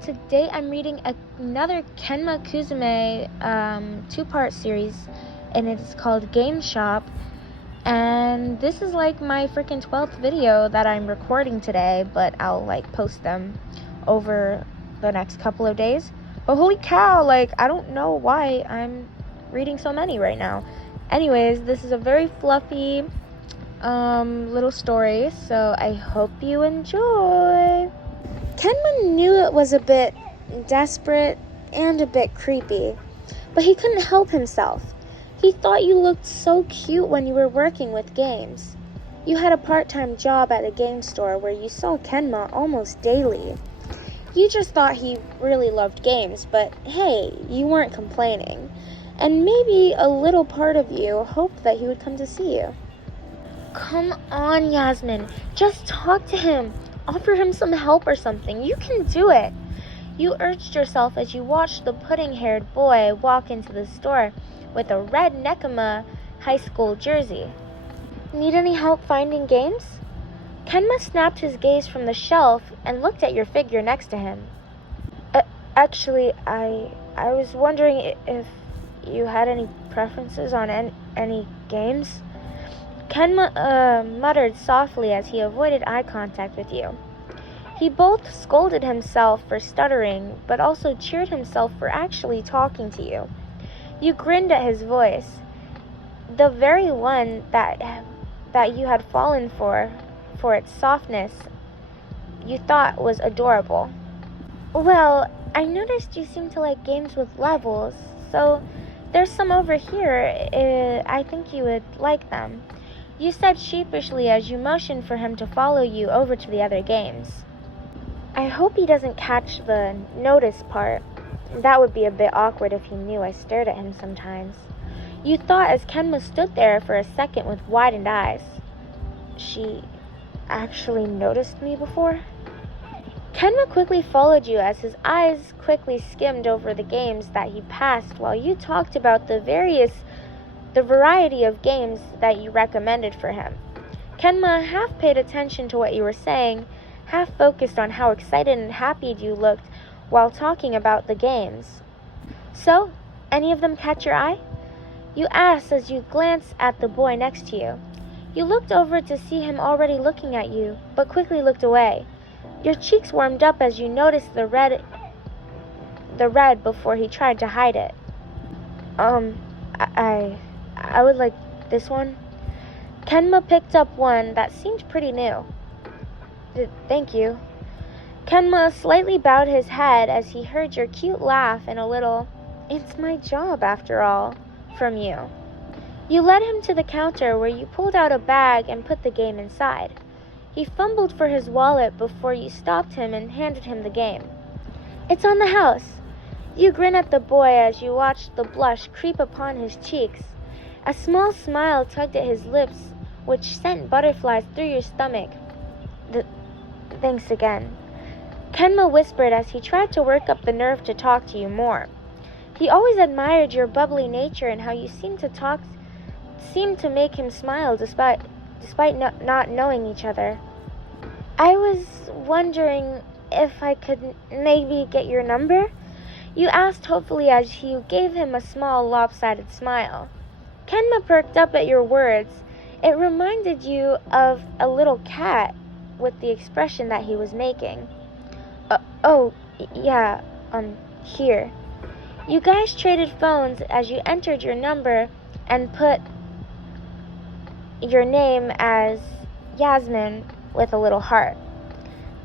today I'm reading another Kenma Kozume two-part series, and it's called Game Shop. And this is like my freaking 12th video that I'm recording today, but I'll like post them over the next couple of days. But holy cow, like I don't know why I'm reading so many right now. Anyways, this is a very fluffy little story, so I hope you enjoy. Kenma knew it was a bit desperate and a bit creepy, but he couldn't help himself. He thought you looked so cute when you were working with games. You had a part-time job at a game store where you saw Kenma almost daily. You just thought he really loved games, but hey, you weren't complaining. And maybe a little part of you hoped that he would come to see you. Come on, Yasmin. Just talk to him. Offer him some help or something. You can do it. You urged yourself as you watched the pudding-haired boy walk into the store with a red Nekama high school jersey. Need any help finding games? Kenma snapped his gaze from the shelf and looked at your figure next to him. Actually, I was wondering if you had any preferences on any games? Kenma muttered softly as he avoided eye contact with you. He both scolded himself for stuttering, but also cheered himself for actually talking to you. You grinned at his voice, the very one that you had fallen for its softness you thought was adorable. Well, I noticed you seem to like games with levels, so there's some over here. I think you would like them. You said sheepishly as you motioned for him to follow you over to the other games. I hope he doesn't catch the notice part. That would be a bit awkward if he knew I stared at him sometimes. You thought as Kenma stood there for a second with widened eyes. She actually noticed me before? Kenma quickly followed you as his eyes quickly skimmed over the games that he passed while you talked about the variety of games that you recommended for him. Kenma half paid attention to what you were saying, half focused on how excited and happy you looked while talking about the games. So, any of them catch your eye? You asked as you glanced at the boy next to you. You looked over to see him already looking at you, but quickly looked away. Your cheeks warmed up as you noticed the red before he tried to hide it. I would like this one. Kenma picked up one that seemed pretty new. Thank you. Kenma slightly bowed his head as he heard your cute laugh and a little, "It's my job after all," from you. You led him to the counter where you pulled out a bag and put the game inside. He fumbled for his wallet before you stopped him and handed him the game. "It's on the house." You grinned at the boy as you watched the blush creep upon his cheeks. A small smile tugged at his lips, which sent butterflies through your stomach. Thanks again," Kenma whispered as he tried to work up the nerve to talk to you more. He always admired your bubbly nature and how you seemed to make him smile despite not knowing each other. "I was wondering if I could maybe get your number?" You asked hopefully as you gave him a small lopsided smile. Kenma perked up at your words. It reminded you of a little cat with the expression that he was making. Yeah, here." You guys traded phones as you entered your number and put your name as Yasmin with a little heart.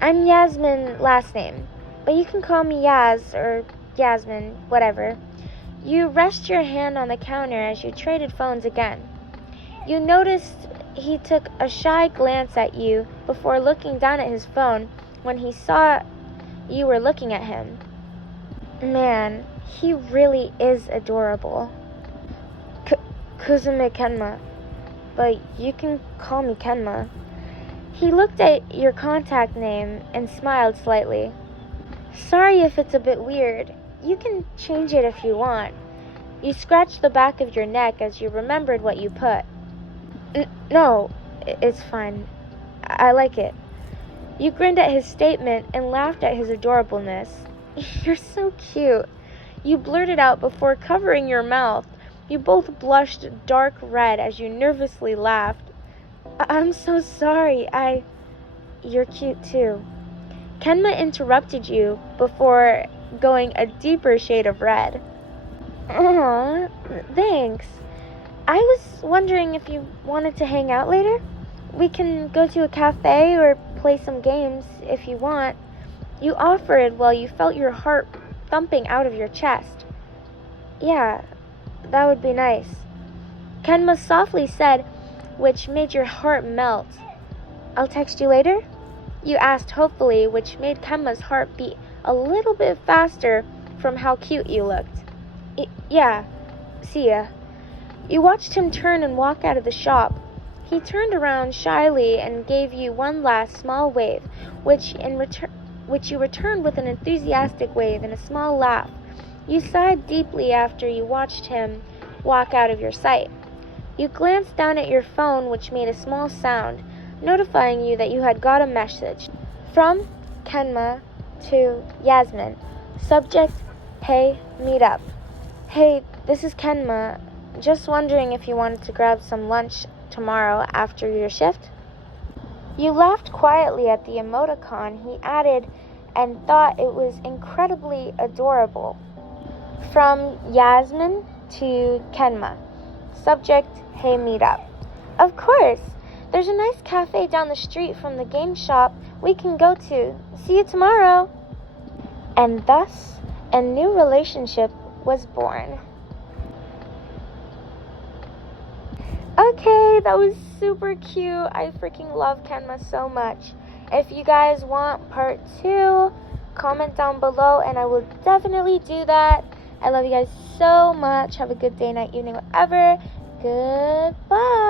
I'm Yasmin last name, but you can call me Yaz or Yasmin, whatever. You rested your hand on the counter as you traded phones again. You noticed he took a shy glance at you before looking down at his phone when he saw you were looking at him. Man, he really is adorable. Kozume Kenma, but you can call me Kenma. He looked at your contact name and smiled slightly. Sorry if it's a bit weird. You can change it if you want. You scratched the back of your neck as you remembered what you put. No, it's fine. I like it. You grinned at his statement and laughed at his adorableness. You're so cute. You blurted out before covering your mouth. You both blushed dark red as you nervously laughed. I'm so sorry. You're cute too. Kenma interrupted you before going a deeper shade of red. Aw, thanks. I was wondering if you wanted to hang out later. We can go to a cafe or play some games if you want. You offered while you felt your heart thumping out of your chest. Yeah, that would be nice. Kenma softly said, which made your heart melt. I'll text you later? You asked hopefully, which made Kenma's heart beat a little bit faster from how cute you looked. Yeah, see ya. You watched him turn and walk out of the shop. He turned around shyly and gave you one last small wave, which you returned with an enthusiastic wave and a small laugh. You sighed deeply after you watched him walk out of your sight. You glanced down at your phone, which made a small sound, notifying you that you had got a message. From Kenma to Yasmin. Subject, hey, meet up. Hey, this is Kenma. Just wondering if you wanted to grab some lunch tomorrow after your shift? You laughed quietly at the emoticon he added and thought it was incredibly adorable. From Yasmin to Kenma. Subject, hey, meet up. Of course. There's a nice cafe down the street from the game shop we can go to. See you tomorrow. And thus, a new relationship was born. Okay, that was super cute. I freaking love Kenma so much. If you guys want part 2, comment down below and I will definitely do that. I love you guys so much. Have a good day, night, evening, whatever. Goodbye.